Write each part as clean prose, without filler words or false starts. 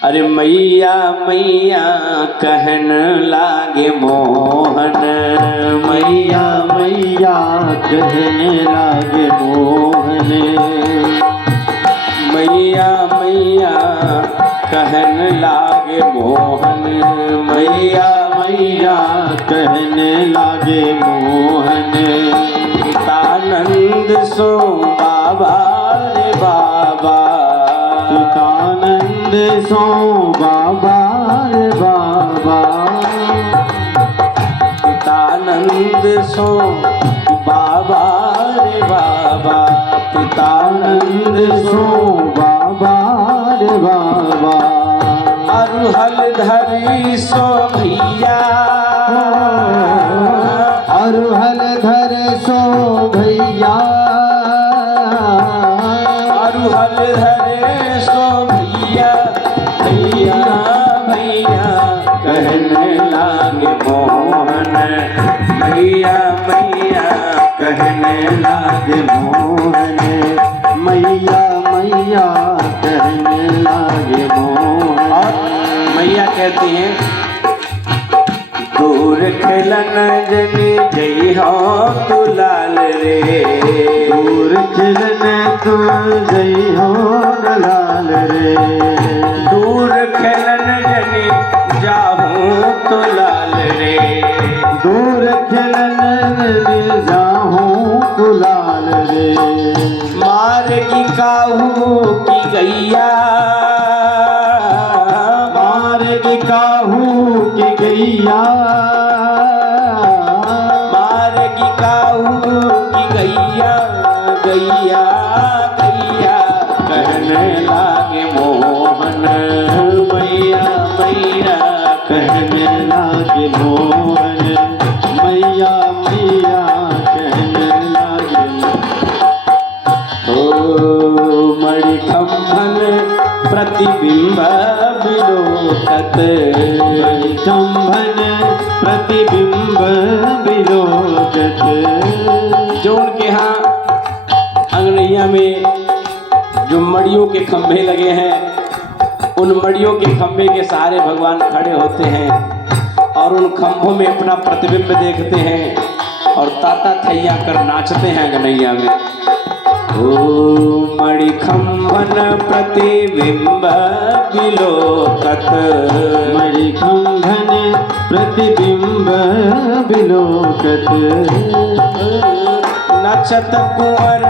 अरे मैया मैया कहन लागे मोहन, मैया मैया कहने लागे मोहन, मैया मैया कहन लागे मोहन, मैया मैया कहने लागे मोहन। पितानंद सो बाबा रे बाबा, पितानंद सो बाबा रे बाबा, पितानंद सो बाबा रे बाबा, पितानंद सो बाबा रे बाबा। अरुहल धरी सो भैया, अरुहल धर सो भैया, अरुहल धरे सो भैया, भैया भैया कहने लागे मोहन, भैया भैया कहने लागे मोहन, मैया मैया कहने लागे मोहन। और मैया कहती हैं दूर खेलन जनी जई हो तू लाल रे, दूर खिलने तू जई हो लाल रे, दूर खेलन जनी जाहूँ तो लाल रे, दूर खिलने जाहूँ तू लाल रे। मार की काहू की गैया, मार की काहू की गैया, मार की काहू की गैया, गैया गैया कहने लागे मोहन, मैया मैया कहने लागे मोहन, मैया मैया कहने लागे। ओ मणि खंभन प्रतिबिंब विलोकत, कंभन प्रतिबिंब विलोकत। जो उनके यहाँ अंगनैया में जो मड़ियों के खंभे लगे हैं, उन मड़ियों के खंभे के सहारे भगवान खड़े होते हैं और उन खंभों में अपना प्रतिबिंब देखते हैं और ताता थैया कर नाचते हैं अंगनैया में। ओ मणि खंभन प्रतिबिंब विलोकत, मणि कंभन प्रतिबिंब विलोकत। नचत कुंवर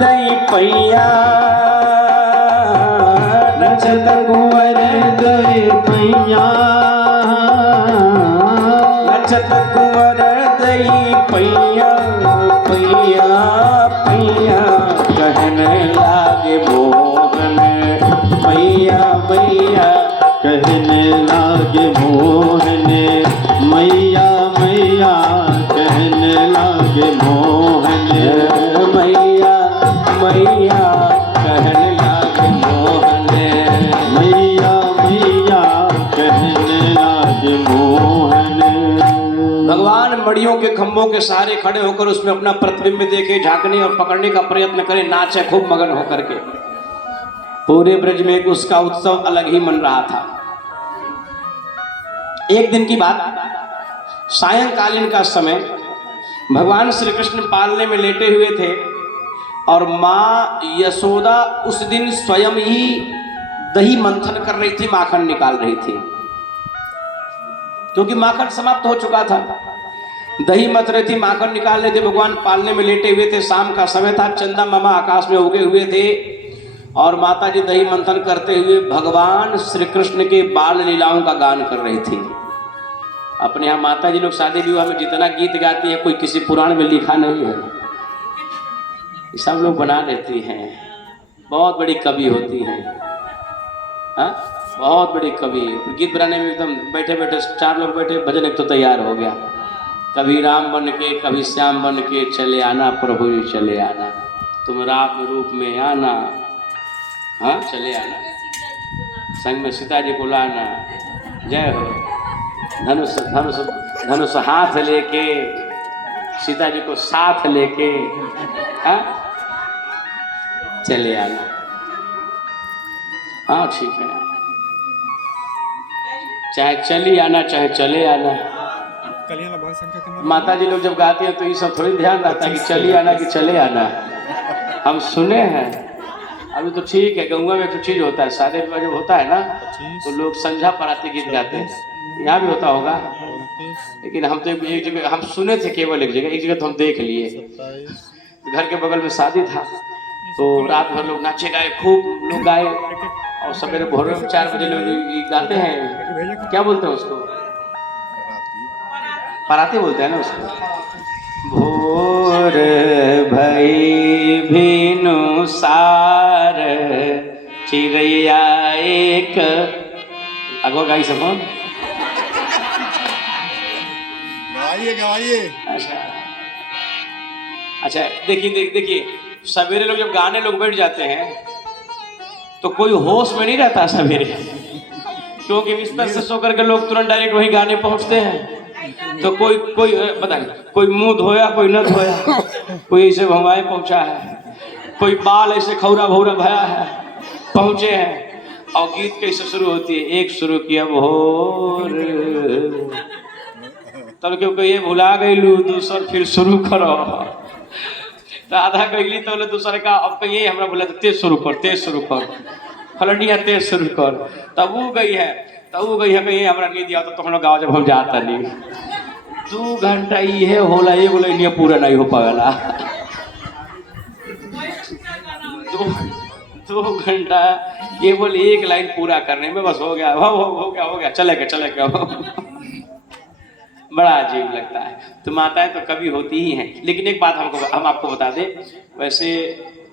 दई पैया, नचत कुंवर दई पैया, नचत कुंवर दई पैया, पैया पैया कहने लागे मोहन, मैया मैया कहने लागे मोहन, मैया मैया कहने लागे मोहन, मैया मैया कहने लागे मोहन, मैया मैया कहने लागे मोहन। भगवान मड़ियों के खंभों के सहारे खड़े होकर उसमें अपना प्रतिबिंब देखे, झांकने और पकड़ने का प्रयत्न करे, नाचे खूब मगन होकर के। पूरे ब्रज में उसका उत्सव अलग ही मन रहा था। एक दिन की बात, सायंकालीन का समय, भगवान श्री कृष्ण पालने में लेटे हुए थे और माँ यशोदा उस दिन स्वयं ही दही मंथन कर रही थी, माखन निकाल रही थी, क्योंकि माखन समाप्त हो चुका था। दही मथ रही थी, माखन निकाल रहे थे, भगवान पालने में लेटे हुए थे। शाम का समय था, चंदा मामा आकाश में उगे हुए थे और माता जी दही मंथन करते हुए भगवान श्री कृष्ण के बाल लीलाओं का गान कर रही थी। अपने यहाँ माता जी लोग शादी विवाह में जितना गीत गाती है, कोई किसी पुराण में लिखा नहीं है, सब लोग बना लेती हैं। बहुत बड़ी कवि होती हैं, हाँ बहुत बड़ी कवि। गीत बनाने में एकदम बैठे बैठे 4 लोग बैठे, भजन एक तो तैयार हो गया। कभी राम बन के, कभी श्याम बन के चले आना, प्रभु जी चले आना, तुम राम रूप में आना, हाँ चले आना, संग में सीता जी को लाना, जय हो। धनुष धनुष धनुष हाथ लेके, सीता जी को साथ लेके, हाँ चले आना। हाँ ठीक है। चाहे चली आना चाहे चले आना। माता जी लोग जब गाती हैं तो ये सब थोड़ी ध्यान रहता है कि चली आना कि चले आना। हम सुने हैं। अभी तो ठीक है, गंगा में तो चीज होता है, शादी में जब होता है ना तो लोग संझा पराती गीत गाते हैं, यहाँ भी होता होगा। लेकिन हम तो एक जगह हम सुने थे, केवल एक जगह तो हम देख लिए। घर के बगल में शादी था तो रात भर लोग नाचे गाए, खूब लोग गाए, और सवेरे भोर में 4 बजे लोग गाते हैं। क्या बोलते हैं उसको? पराती बोलते हैं ना उसको। भोर भई भिनु सार चिड़ैया एक अगवा गाई सब गवाइए। अच्छा देखिए सवेरे लोग जब गाने लोग बैठ जाते हैं तो कोई होश में नहीं रहता सवेरे, क्योंकि बिस्तर से सो करके लोग तुरंत डायरेक्ट वही गाने पहुंचते हैं। तो कोई पता नहीं, कोई मुंह धोया कोई न धोया, कोई ऐसे भंगाए पहुंचा है, कोई बाल ऐसे खौरा भौरा भया है पहुंचे हैं। और गीत कैसे शुरू होती है? एक शुरू किया भोर, तब क्योंकि ये भुला गई लू दूसर फिर शुरू करो, तो आधा कैली तो बोले दूसरे का अब कहिए हमरा बोला तो तेज शुरू कर फलनिया तेज शुरू कर। तब वो गई है कहीं हमरा नहीं दिया तो हम लोग गाँव जब हम जाता नहीं 2 घंटा ये होला ये बोले नहीं पूरा नहीं हो पाएगा। 2 घंटा केवल एक लाइन पूरा करने में बस हो गया चले गए। बड़ा अजीब लगता है। तो माताएं तो कभी होती ही हैं। लेकिन एक बात हम आपको बता दें, वैसे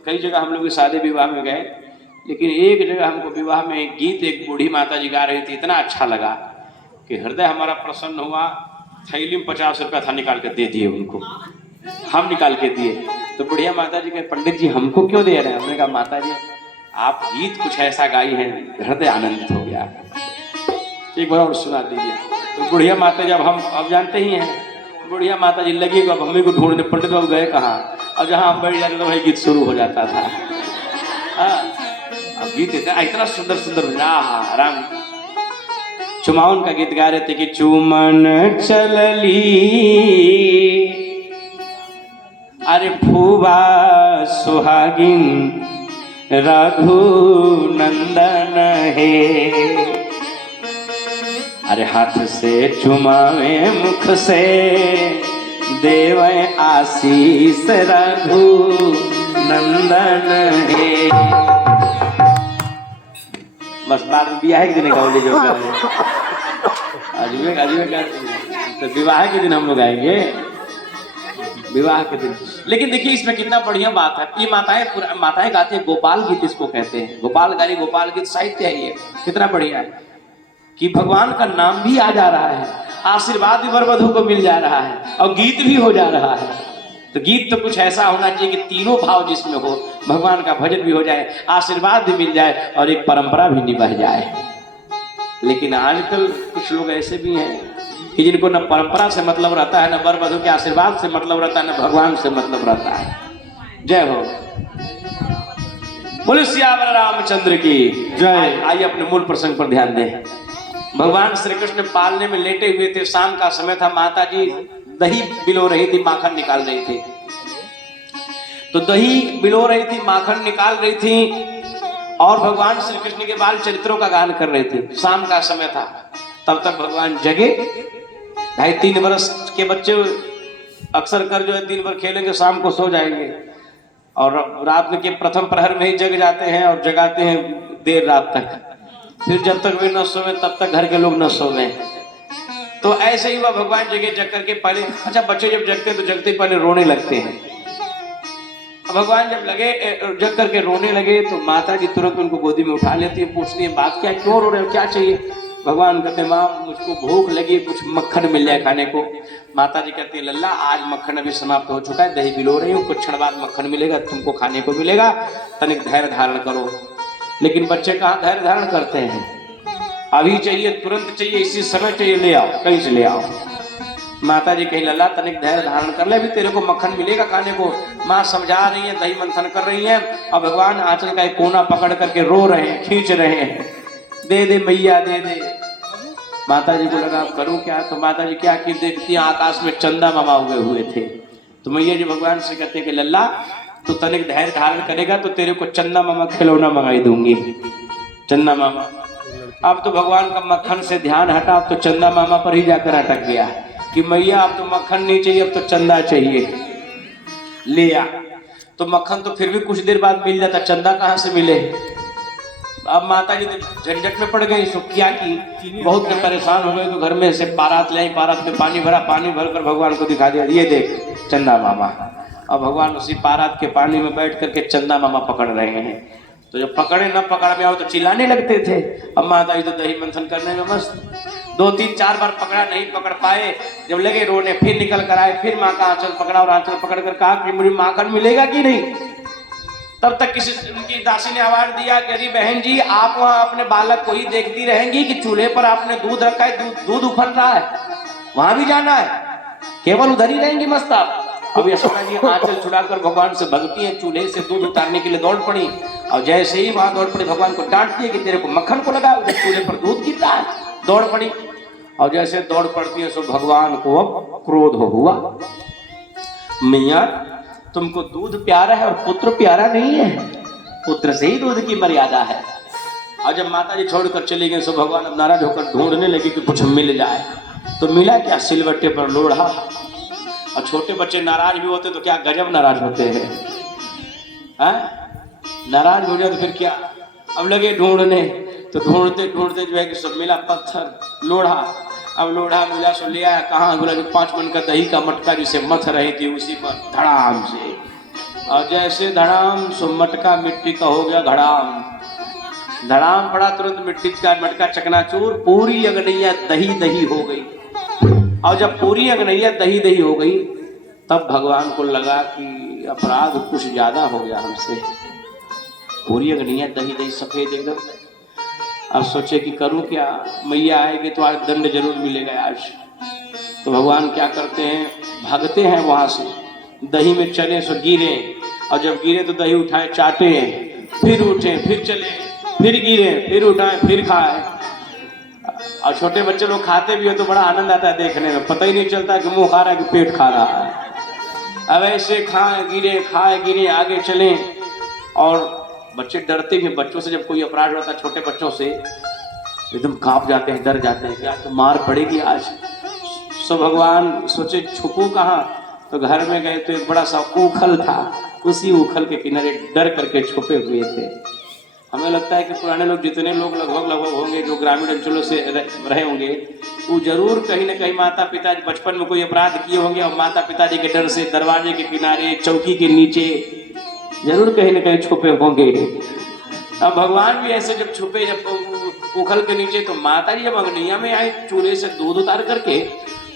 कई जगह हम लोग शादी विवाह में गए, लेकिन एक जगह हमको विवाह में एक गीत एक बूढ़ी माता जी गा रही थी, इतना अच्छा लगा कि हृदय हमारा प्रसन्न हुआ। थैली में 50 रुपया था, निकाल कर दे दिए उनको, हम निकाल के दिए। तो बुढ़िया माता जी कहे पंडित जी हमको क्यों दे रहे हैं? हमने कहा माता जी आप गीत कुछ ऐसा गाई है हृदय आनंदित हो गया, एक बार और सुना दीजिए। तो बुढ़िया माता जी अब जानते ही हैं, बुढ़िया माता जी लगी अब हमें को ढूंढने, पंडित बाबू गए कहाँ, और जहाँ हम बैठ जाते तो वही गीत शुरू हो जाता था। अब गीत इतना सुंदर राम चुमाउन का गीत गा रहे थे कि चुमन चलली अरे फूबा सुहागिन रघु नंदन है, अरे हाथ से चुमावे मुख से देवे आशीष रघु नंदन है। बस बाद में ब्याह के दिन गाओगे जो अजूबे तो विवाह के दिन हम लोग आएंगे, विवाह के दिन। लेकिन देखिए इसमें कितना बढ़िया बात है, ये माताएं गाते हैं गोपाल गीत, इसको कहते हैं गोपाल गाली गोपाल गीत साहित्य है। ये कितना बढ़िया है कि भगवान का नाम भी आ जा रहा है, आशीर्वाद भी वर वधू को मिल जा रहा है और गीत भी हो जा रहा है। तो गीत तो कुछ ऐसा होना चाहिए कि तीनों भाव जिसमें हो, भगवान का भजन भी हो जाए, आशीर्वाद भी मिल जाए और एक परंपरा भी निभा जाए। लेकिन आजकल कुछ लोग ऐसे भी हैं कि जिनको न परंपरा से मतलब रहता है, न वर वधू के आशीर्वाद से मतलब रहता है, न भगवान से मतलब रहता है। जय हो, बोले सियावर रामचंद्र की जय। आइए अपने मूल प्रसंग पर ध्यान दें। भगवान श्री कृष्ण पालने में लेटे हुए थे, शाम का समय था, माता जी दही बिलो रही थी, माखन निकाल रही थी। तो दही बिलो रही थी, माखन निकाल रही थी और भगवान श्री कृष्ण के बाल चरित्रों का गान कर रहे थे। शाम का समय था, तब तक भगवान जगे। 2.5-3 वर्ष के बच्चे अक्सर कर जो है दिन भर खेलेंगे, शाम को सो जाएंगे और रात में के प्रथम प्रहर में ही जग जाते हैं और जगाते हैं देर रात तक। फिर जब तक वे न सोवे तब तक घर के लोग न सोवे। तो ऐसे ही हुआ, भगवान जगे, जग करके पहले, अच्छा बच्चे जब जगते हैं तो जगते पहले रोने लगते हैं। भगवान जब जग करके रोने लगे तो माता जी तुरंत उनको गोदी में उठा लेती है, पूछती है बात क्या, क्यों रो रहे हो, क्या चाहिए? भगवान कहते माँ मुझको भूख लगी, कुछ मक्खन मिल जाए खाने को। माता जी कहती है लल्ला आज मक्खन अभी समाप्त हो चुका है, दही बिलो रही हूँ, कुछ क्षण बाद मक्खन मिलेगा, तुमको खाने को मिलेगा, तनिक धैर्य धारण करो। लेकिन बच्चे कहाँ धैर्य धारण करते हैं, अभी चाहिए, तुरंत चाहिए, इसी समय चाहिए, ले आओ, कहीं से ले आओ। माता जी कही लल्ला तनिक धैर्य धारण कर ले, अभी तेरे को मक्खन मिलेगा खाने को। माँ समझा रही है, दही मंथन कर रही है और भगवान आंचल का एक कोना पकड़ करके रो रहे हैं, खींच रहे हैं, दे दे मैया दे दे। माता जी को लगा करूं क्या, तो माता जी क्या की देखती हैं आकाश में चंदा मामा उगे हुए थे। तो मैया जी भगवान से कहते हैं कि लल्ला तू तनिक धैर्य धारण करेगा तो तेरे को चंदा मामा खिलौना मंगाई दूंगी। चंदा मामा, अब तो भगवान का मक्खन से ध्यान हटा, अब तो चंदा मामा पर ही जाकर अटक गया कि मैया अब तो मक्खन नहीं चाहिए, अब तो चंदा चाहिए। ले आ, तो मक्खन तो फिर भी कुछ देर बाद मिल जाता, चंदा कहाँ से मिले। अब माता जी तो झंझट में पड़ गई, सो क्या की बहुत परेशान हो गए, तो घर में से पारात ले, पारात में पानी भरा, पानी भरकर भगवान को दिखा दिया, ये देख चंदा मामा। अब भगवान उसी पारात के पानी में बैठ करके चंदा मामा पकड़ रहे हैं। तो जब पकड़े न पकड़ में आओ तो चिल्लाने लगते थे। अब माता जी तो दही मंथन करने में मस्त, 2-3-4 बार पकड़ा, नहीं पकड़ पाए। जब लगे रोने फिर निकल कर आए, फिर माँ का आंचल पकड़ा और आंचल पकड़ कर कहा कि मुझे माखन मिलेगा कि नहीं। तब तक किसी उनकी दासी ने आवाज दिया कि अरे बहन जी आप वहां अपने बालक को ही देखती रहेंगी कि चूल्हे पर आपने दूध रखा है, दूध उफल रहा है, वहां भी जाना है, केवल उधर ही रहेंगी मस्त आप। अब यशोदा जी आंचल छुड़ाकर भगवान से भगती है, चूल्हे से दूध उतारने के लिए दौड़ पड़ी और जैसे ही वहां दौड़ पड़ी भगवान को डांटती है कि तेरे को मक्खन को लगा, उधर चूल्हे पर दूध गिरता है, दौड़ पड़ी। और जैसे दौड़ पड़ती है सो भगवान को अब क्रोध हुआ, मैया तुमको दूध प्यारा है और पुत्र प्यारा नहीं है, पुत्र से ही दूध की मर्यादा है। और जब माता जी छोड़कर चली गई सो भगवान अब नाराज होकर ढूंढने लगे कि कुछ मिल जाए। तो मिला क्या, सिलवट्टे पर लोढ़ा। और छोटे बच्चे नाराज भी होते तो क्या गजब नाराज होते हैं, नाराज हो जाए तो फिर क्या। अब लगे ढूंढने, तो ढूंढते ढूंढते जो है कि सब मिला, पत्थर लोढ़ा। अब लोढ़ा मिला सो ले आया, कहाँ बोला कि 5 मन का दही का मटका जिसे मथ रही थी उसी पर धड़ाम से, और जैसे धड़ाम सो मटका मिट्टी का हो गया धड़ाम। धड़ाम पड़ा, तुरंत मिट्टी का मटका चकनाचूर, पूरी अगनैया दही दही हो गई। और जब पूरी अगनैया दही दही हो गई तब भगवान को लगा कि अपराध कुछ ज्यादा हो गया हमसे, पूरी अगनैया दही दही सफेद एकदम। अब सोचे कि करूं क्या, मैया आएगी तो आज दंड जरूर मिलेगा आज। तो भगवान क्या करते हैं, भागते हैं वहां से, दही में चले सो गिरे, और जब गिरे तो दही उठाए चाटे, फिर उठे, फिर चले, फिर गिरे, फिर उठाए, फिर खाए। और छोटे बच्चे लोग खाते भी हो तो बड़ा आनंद आता है देखने में, पता ही नहीं चलता कि मुंह खा रहा है कि पेट खा रहा है। अब ऐसे खाए गिरे आगे चले। और बच्चे डरते हैं, बच्चों से जब कोई अपराध होता है छोटे बच्चों से एकदम कांप जाते हैं, डर जाते हैं, क्या तो मार पड़ेगी आज। सो भगवान सोचे छुपू कहाँ, तो घर में गए तो एक बड़ा सा उखल था, उसी उखल के किनारे डर करके छुपे हुए थे। हमें लगता है कि पुराने लोग जितने लोग लगभग होंगे जो ग्रामीण अंचलों से रहे होंगे, वो जरूर कहीं ना कहीं माता पिता बचपन में कोई अपराध किए होंगे और माता पिताजी के डर से दरवाजे के किनारे, चौकी के नीचे जरूर कहीं ना कहीं छुपे होंगे। अब भगवान भी ऐसे जब छुपे, जब उखल के नीचे, तो माता जी जब अग्निया में आई चूल्हे से दूध उतार करके,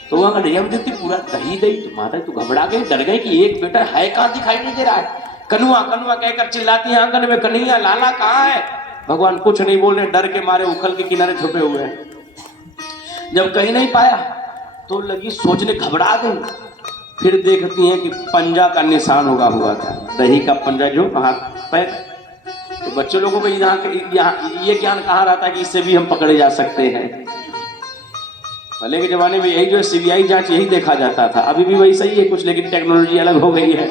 तो वह अग्निया में देखती पूरा दही दही। तो माता जी तो घबरा गई, डर गई कि एक बेटा है कहाँ, दिखाई नहीं दे रहा है। कनुआ कनुआ कहकर चिल्लाती है आंगन में, कन्हैया लाला कहाँ है। भगवान कुछ नहीं बोल रहे, डर के मारे उखल के किनारे छुपे हुए हैं। जब कहीं नहीं पाया तो लगी सोचने, घबरा गई। फिर देखती हैं कि पंजा का निशान होगा हुआ था, दही का पंजा जो हाथ पैर। तो बच्चे लोगों को यहाँ ये ज्ञान कहाँ रहता है कि इससे भी हम पकड़े जा सकते हैं। पहले के जमाने में यही जो सीबीआई जांच यही देखा जाता था, अभी भी वही सही है कुछ, लेकिन टेक्नोलॉजी अलग हो गई है।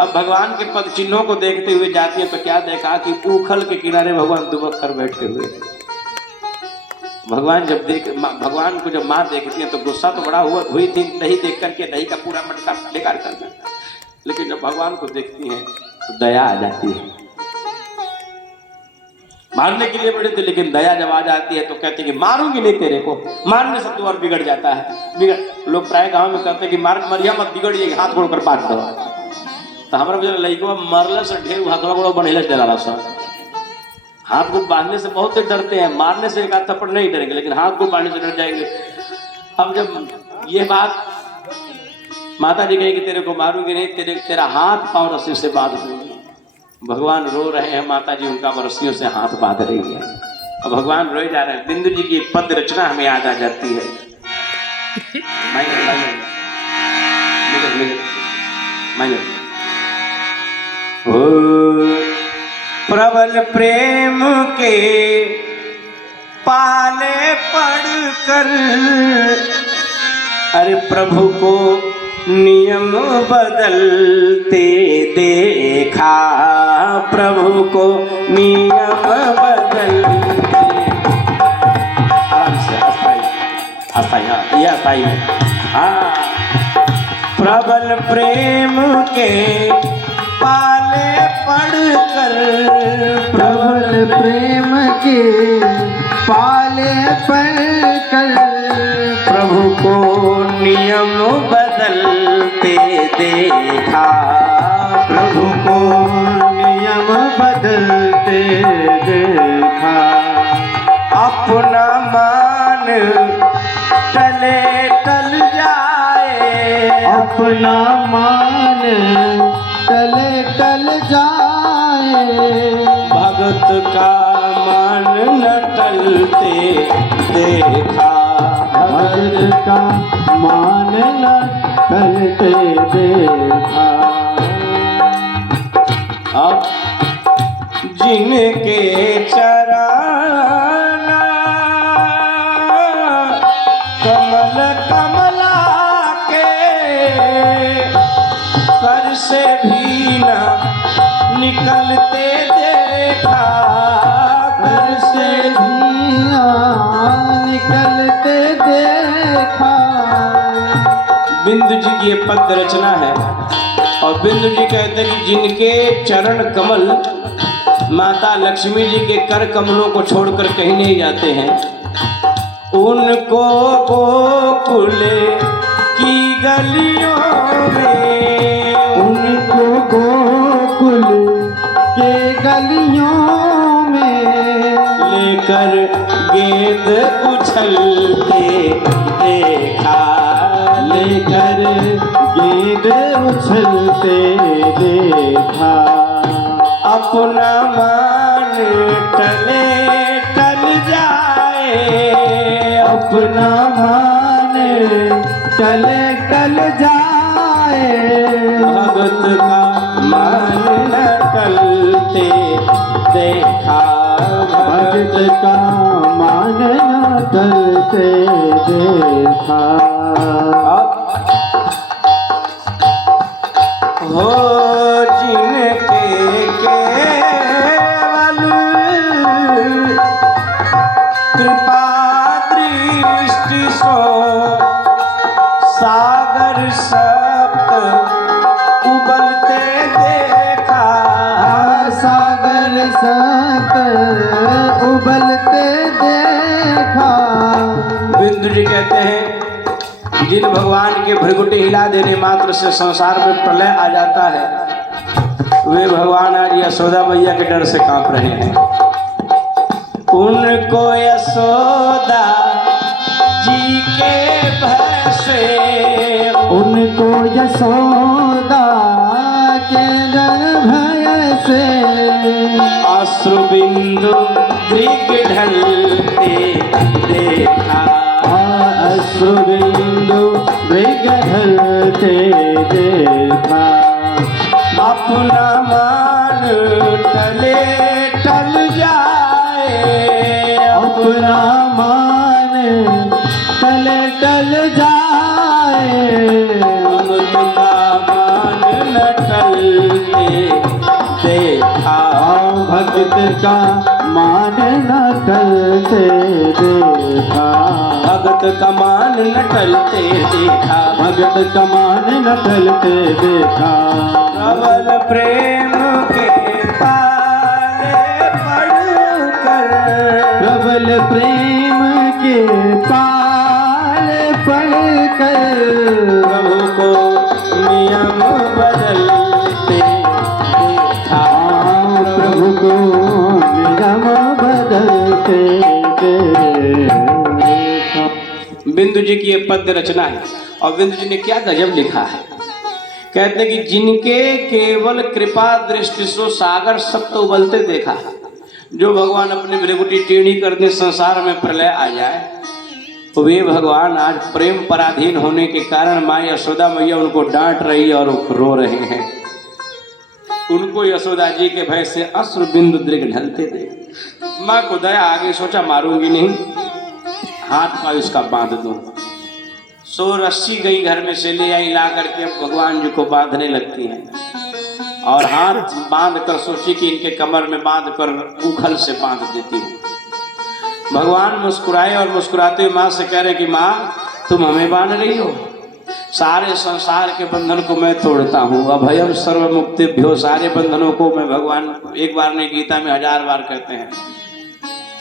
अब भगवान के पद चिन्हों को देखते हुए जाती है तो क्या देखा कि उखल के किनारे भगवान दुबक कर बैठे हुए। भगवान को जब माँ देखती है तो गुस्सा तो बड़ा हुई थी दही देख करके, दही का पूरा मटका बेकार कर दिया, लेकिन जब भगवान को देखती है तो दया आ जाती है। मारने के लिए बड़े थे, लेकिन दया जब आ जाती है तो कहते हैं कि मारूंगी नहीं तेरे को, मारने से तू और बिगड़ जाता है। लोग प्राय गांव में कहते हैं कि मरिया मत बिगड़िए, हाथ गोड़ कर बांट दो। तो हमारा लड़का मरल से ढेर हकड़ा बड़ा बढ़ेला डरा सा, हाथ को बांधने से बहुत डरते हैं, मारने से एक आध थप्पड़ नहीं डरेंगे, लेकिन हाथ को बांधने से डर जाएंगे। अब जब ये बात माता जी कहे कि तेरे को मारूंगी नहीं, तेरा हाथ पांव रस्सी से बांध दूंगी। भगवान रो रहे हैं, माता जी उनका रस्सियों से हाथ बांध रही है और भगवान रोए जा रहे हैं। बिंदु जी की पद रचना हमें याद आ जाती है। ओ प्रबल प्रेम के पाले पढ़कर अरे प्रभु को नियम बदलते देखा, प्रभु को नियम बदलते। आराम से अस्थाई, ये अस्थाई है। हाँ, प्रबल प्रेम के पाले पढ़कर, प्रबल प्रेम के पाले पढ़कर प्रभु को नियम बदलते देखा, प्रभु को नियम बदलते देखा। अपना मान टले टल जाए, अपना मान टले टल जाए, भगत का मान न टलते देखा, भगत का मान न टलते देखा। अब जिनके चरण कमल कमला के कर से भी न निकलते देखा, घर से भी निकलते देखा। बिंदु जी की ये पद्य रचना है और बिंदु जी कहते हैं कि जिनके चरण कमल माता लक्ष्मी जी के कर कमलों को छोड़कर कहीं नहीं जाते हैं, उनको गोकुल की गलियों में, उनको गोकुल के गलियों में लेकर गेंद उछलते देखा, लेकर गेंद उछलते देखा। अपना मान टले टल जाए, अपना मान टले टल जाए, भगत का मान न टलते देखा, भगत का मान न टलते देखा। हो जिनके केवल कृपा दृष्टि सो सागर सप्त उबलते देखा, सागर सत उबलते देखा। बिंदु जी कहते हैं जिन भगवान के भृगुटी हिला देने मात्र से संसार में प्रलय आ जाता है, वे भगवान आज यशोदा मैया के डर से कांप रहे हैं। उनको यशोदा जी के भय से, उनको यशोदा के डर भय से अश्रु बिंदु दृग ढलते देखा, अश्रुबिंदु मृग ढलते देखा। अपना मान टले टल जाए, अपना मान टले टल जाए, भगत का मान न टलते देखा, भगत का मान न टलते देखा। भगत का मान न टलते देखा, भगत का मान न टलते देखा। प्रबल प्रेम के पाले पढ़कर, प्रबल प्रेम के पाल पढ़कर प्रभु को नियम बदलते देखा, प्रभु को नियम बदलते देखा। बिंदु जी की ये पद्य रचना है और बिंदु जी ने क्या गजब लिखा है। कहते हैं कि जिनके केवल कृपा दृष्टि से सागर सप्त उबलते देखा, जो भगवान अपनी भृगुटी टेढ़ी कर दे संसार में प्रलय आ जाए, तो वे भगवान आज प्रेम पराधीन होने के कारण माँ यशोदा मैया उनको डांट रही और रो रहे हैं। उनको यशोदा जी के भय से अश्रु बिंदु दृग ढलते थे। माँ को दया आगे, सोचा मारूंगी नहीं, हाथ पाँव इसका बांध दूं। सो रस्सी गई घर में से ले आई, ला करके भगवान जी को बांधने लगती हैं और हाथ बांध कर सोची कि इनके कमर में बांध कर उखल से बांध देती हूँ। भगवान मुस्कुराए और मुस्कुराते हुए माँ से कह रहे कि माँ तुम हमें बांध रही हो, सारे संसार के बंधन को मैं तोड़ता हूँ। अभयम सर्व मुक्तिभ्यो, सारे बंधनों को मैं, भगवान एक बार नहीं गीता में 1000 बार कहते हैं,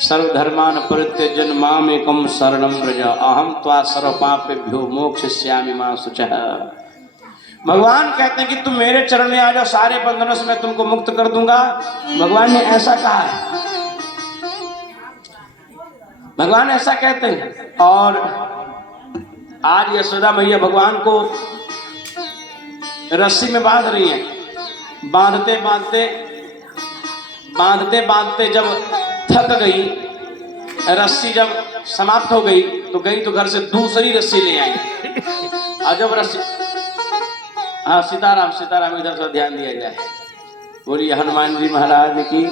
सर्वधर्मान परित्यज्य मामेकं शरणं व्रज अहम त्वा सर्व पापेभ्यो मोक्षयिष्यामि मा शुचः। भगवान कहते हैं कि तुम मेरे चरण में आ जाओ, सारे बंधनों से मैं तुमको मुक्त कर दूंगा। भगवान ने ऐसा कहा है, भगवान ऐसा कहते हैं। और आज यशोदा मैया भगवान को रस्सी में बांध रही हैं। बांधते बांधते बांधते बांधते जब थक गई, रस्सी जब समाप्त हो गई तो गई तो घर से दूसरी रस्सी ले आई। और जब रस्सी, हाँ सीताराम सीताराम, इधर से ध्यान दिया जाए। बोलिए हनुमान जी महाराज की।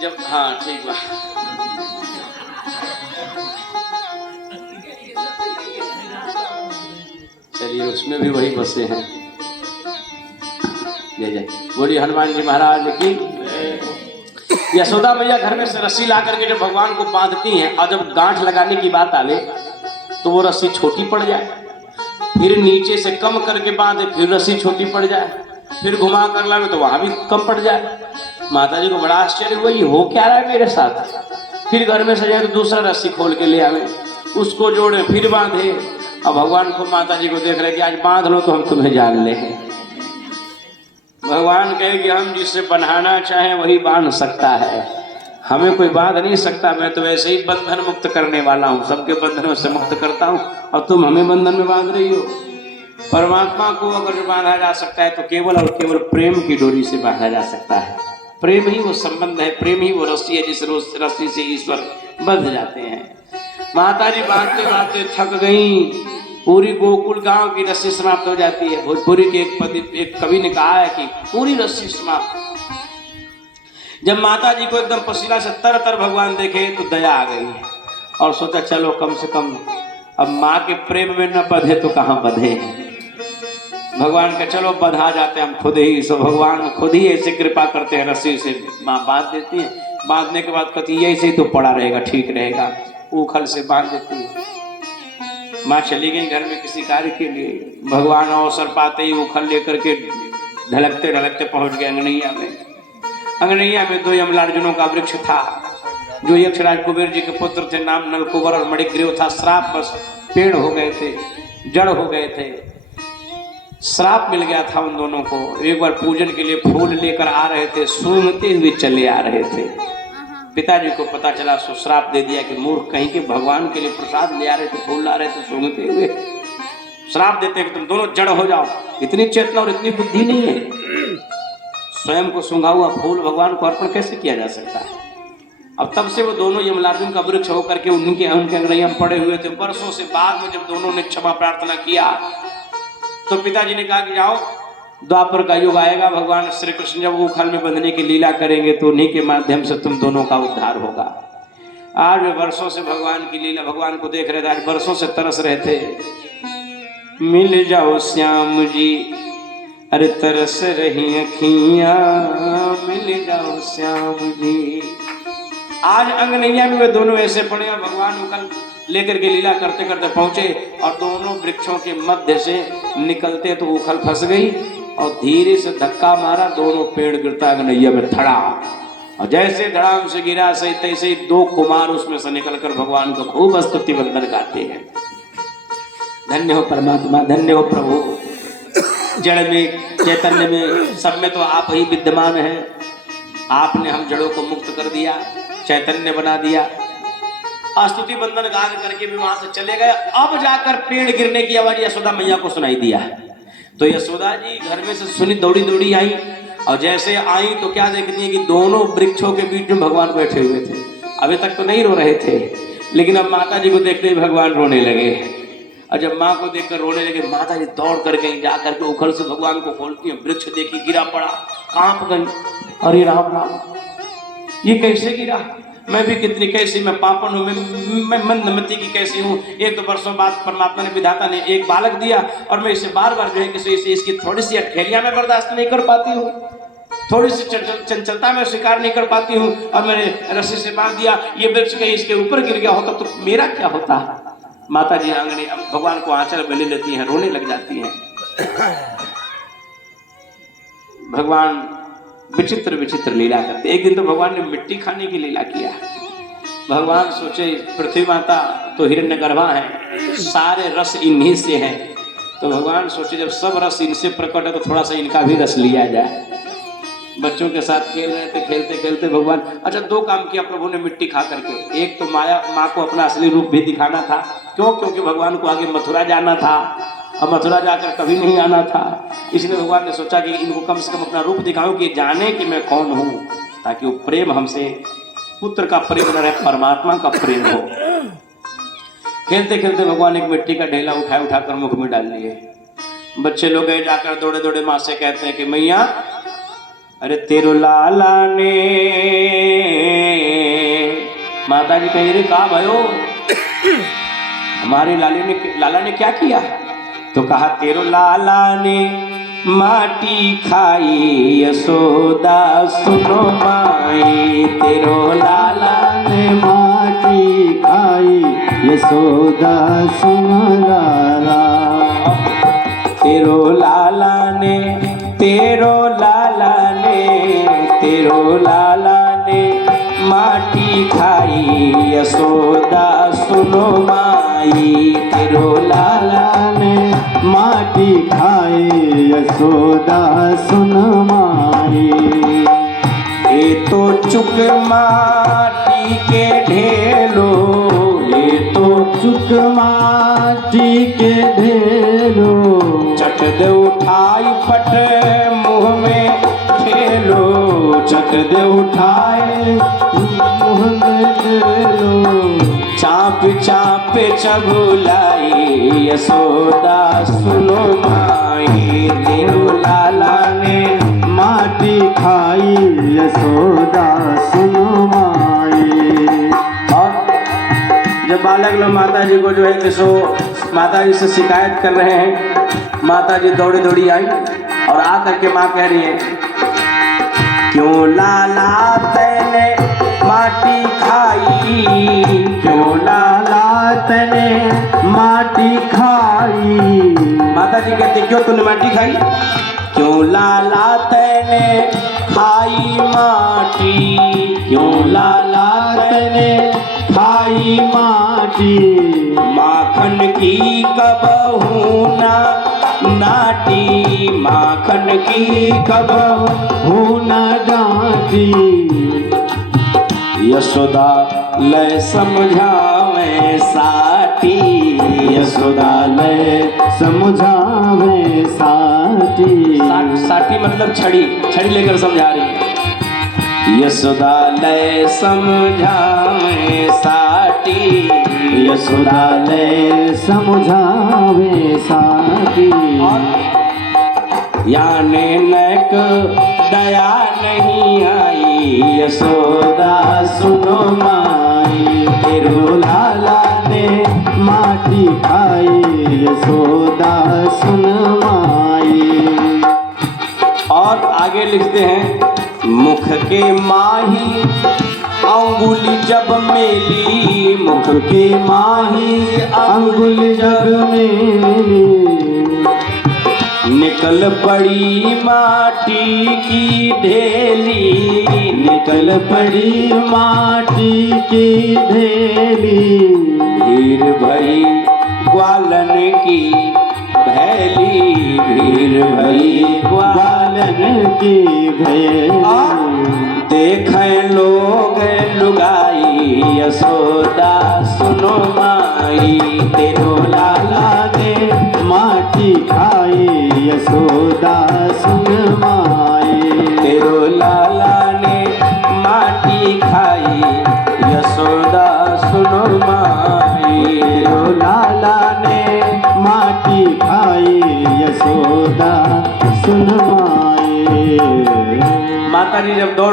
जब, हाँ ठीक बा, चलिए उसमें भी वही बसे हैं। जय जय, बोलिए हनुमान जी महाराज की। यशोदा मैया घर में से रस्सी ला करके जब भगवान को बांधती हैं और जब गांठ लगाने की बात आवे तो वो रस्सी छोटी पड़ जाए, फिर नीचे से कम करके बांधे, फिर रस्सी छोटी पड़ जाए, फिर घुमा कर लावे तो वहां भी कम पड़ जाए। माता जी को बड़ा आश्चर्य हुआ, ये हो क्या रहा है मेरे साथ। फिर घर में सजाए तो दूसरा रस्सी खोल के ले आवे, उसको जोड़े, फिर बांधे। अब भगवान को, माता जी को देख रहे कि आज बांध लो तो हम तुम्हें जान ले। भगवान कहे कि हम जिससे बंधाना चाहे वही बांध सकता है, हमें कोई बांध नहीं सकता। मैं तो वैसे ही बंधन मुक्त करने वाला हूँ, सबके बंधनों से मुक्त करता हूँ, और तुम हमें बंधन में बांध रही हो। परमात्मा को अगर बांधा जा सकता है तो केवल और केवल प्रेम की डोरी से बांधा जा सकता है। प्रेम ही वो संबंध है, प्रेम ही वो रस्सी है जिस रस्सी से ईश्वर बंध जाते हैं। माता जी बांधते बांधते थक गई, पूरी गोकुल गांव की रस्सी समाप्त हो जाती है। भोजपुरी के एक कवि ने कहा है कि पूरी रस्सी समाप्त। जब माता जी को एकदम पसीना से तर भगवान देखे तो दया आ गई और सोचा चलो कम से कम अब माँ के प्रेम में न बंधे तो कहाँ बंधे। भगवान का चलो बंधा जाते हम खुद ही। सो भगवान खुद ही ऐसे कृपा करते हैं, रस्सी से माँ बांध देती है। बांधने के बाद कहती है ऐसे ही तो पड़ा रहेगा, ठीक रहेगा, उखल से बांध देती है। माँ चली गई घर में किसी कार्य के लिए। भगवान अवसर पाते ही उखल लेकर के ढलकते ढलकते पहुंच गए अंगनैया में। अंगनैया में 2 यमलार्जुनों का वृक्ष था। जो यक्षराज कुबेर जी के पुत्र थे, नाम नलकुबर और मणिग्रीव था। श्राप बस पेड़ हो गए थे, जड़ हो गए थे, श्राप मिल गया था उन दोनों को। एक बार पूजन के लिए फूल लेकर आ रहे थे, सूंघते हुए चले आ रहे थे। पिताजी को पता चला, सो श्राप दे दिया कि मूर्ख कहीं के, भगवान के लिए प्रसाद ले आ रहे थे, फूल ला रहे थे, सूंघते हुए। श्राप देते हैं कि तुम दोनों जड़ हो जाओ। इतनी चेतना और इतनी बुद्धि नहीं है, स्वयं को सूंघा हुआ फूल भगवान को अर्पण कैसे किया जा सकता है। अब तब से वो दोनों यमलार्जुन का वृक्ष होकर के उनके अंगनैया में पड़े हुए थे। वर्षों से बाद में जब दोनों ने क्षमा प्रार्थना किया तो पिताजी ने कहा कि जाओ, द्वापर का युग आएगा, भगवान श्री कृष्ण जब उखल में बंधने की लीला करेंगे तो उन्हीं के माध्यम से तुम दोनों का उद्धार होगा। आज वे वर्षों से भगवान की लीला, भगवान को देख रहे थे, आज वर्षों से तरस रहे थे। मिल जाओ श्याम जी, अरे तरस रही अखियां, मिल जाओ श्याम जी। आज अंगनैया में वे दोनों ऐसे पड़े और भगवान उखल लेकर के लीला करते करते पहुंचे और दोनों वृक्षों के मध्य से निकलते तो उखल फंस गई और धीरे से धक्का मारा, दोनों पेड़ गिरता अंगनैया में धड़ा। और जैसे धड़ाम से गिरा सही तैसे ही 2 कुमार उसमें से निकलकर भगवान को खूब स्तुति वंदन गाते हैं। धन्य हो परमात्मा, धन्य हो प्रभु। जड़ में, चैतन्य में, सब में तो आप ही विद्यमान हैं। आपने हम जड़ों को मुक्त कर दिया, चैतन्य बना दिया। स्तुति बंधन गान करके भी वहां से चले गए। अब जाकर पेड़ गिरने की आवाज यशोदा मैया को सुनाई दिया। तो यशोदा जी घर में से सुनी, दौड़ी दौड़ी आई और जैसे आई तो क्या देखती है कि दोनों वृक्षों के बीच में भगवान बैठे हुए थे। अभी तक तो नहीं रो रहे थे, लेकिन अब माता जी को देखते ही भगवान रोने लगे। और जब माँ को देखकर रोने लगे, माता जी दौड़ कर गई, जा करके उखड़ से भगवान को खोलती है, वृक्ष देखी, गिरा पड़ा, कांप गई। अरे राम राम, ये कैसे गिरा? मैं भी कितनी कैसी, मैं पापन हूँ, मैं मंदमती की कैसी हूँ। एक तो वर्षों बाद परमात्मा ने, विधाता ने एक बालक दिया और मैं इसे बार बार जो है कि इसकी थोड़ी सी अटखेलियां मैं बर्दाश्त नहीं कर पाती हूँ, थोड़ी सी चंचलता में स्वीकार नहीं कर पाती हूँ, और मैंने रस्सी से बांध दिया। ये वृक्ष कहीं इसके ऊपर गिर गया होता तो मेरा क्या होता? माता जी आंगने भगवान को आंचल में ले लेती हैं, रोने लग जाती हैं। भगवान विचित्र विचित्र लीला करते। एक दिन तो भगवान ने मिट्टी खाने की लीला किया। भगवान सोचे पृथ्वी माता तो हिरण्यगर्भा है, सारे रस इन्हीं से हैं, तो भगवान सोचे जब सब रस इनसे प्रकट है तो थोड़ा सा इनका भी रस लिया जाए। बच्चों के साथ खेल रहे थे, खेलते खेलते भगवान, अच्छा दो काम किया प्रभु ने मिट्टी खा करके। एक तो माँ को अपना असली रूप भी दिखाना था, क्यों? क्योंकि भगवान को आगे मथुरा जाना था और मथुरा जाकर कभी नहीं आना था, इसलिए भगवान ने सोचा कि इनको कम से कम अपना रूप दिखाऊं कि जाने कि मैं कौन हूं, ताकि वो प्रेम हमसे, पुत्र का प्रेम न रहे, परमात्मा का प्रेम हो। खेलते खेलते भगवान एक मिट्टी का ढेला उठाकर मुख में डाल लिए। बच्चे लोग गए, जाकर दौड़े दौड़े माँ से कहते हैं कि मैया, अरे तेरो लाला ने, माता जी कह रही का भयो, हमारे लाला ने क्या किया? तो कहा तेरो लाला ने माटी खाई, यशोदा सुनो माई, तेरो लाला ने माटी खाई, यशोदा सुनो लाला। तेरो लाला ने, तेरो लाला ने, तेरो लाला ने माटी खाई, यशोदा सुनो माई, तेरो लाला ने माटी खाई, यशोदा सुन माई। ये तो चुक माटी के ढेलो, ये तो चुक माटी के ढेलो, चट दे उठाई पट मुँह में ठेलो, चट दे उठाए मुँह में ठेलो, चाप चाप चबुलाई, यशोदा सुनो माई, तेरो लाला ने माटी खाई, यशोदा सुन माई। और जब बालक लोग माता जी को जो है कि सो माता जी से शिकायत कर रहे हैं, माता जी दौड़ी दौड़ी आई और आ करके माँ कह रही है, क्यों लाला तैने माटी खाई, क्यों लाला तने माटी खाई। माता जी कहती क्यों तूने माटी खाई? क्यों लाला तैने खाई माटी, क्यों लाला तने खाई माटी, माखन की कबहू ना नाटी, माखन की कबहू न डांटी। यशोदा लय समझावे साटी, यशोदा लय समझावे साटी। साटी मतलब छड़ी, छड़ी लेकर समझा रही है। यशोदा लय समझावे साटी, यशोदा लय समझावे साटी। याने नक दया नहीं आई, यशोदा सुनो माई, तेरो लाला ने माटी खाई, यशोदा सुन माई। और आगे लिखते हैं, मुख के माही अंगुली जब मेली, मुख के माही अंगुली जब मेली, निकल पड़ी माटी की ढेली, निकल पड़ी माटी की ढेली। भीड़ भई ग्वालन की भैली, भीड़ भई ग्वालन की भैली। देखें लोग लुगाई, यशोदा सुनो माई, तेरो लाला ने माटी खाई, यशोदा सुन माई। तेरो लाला ने माटी खाई, यशोदा सुनो माई, तेरो लाला ने जी जब दौड़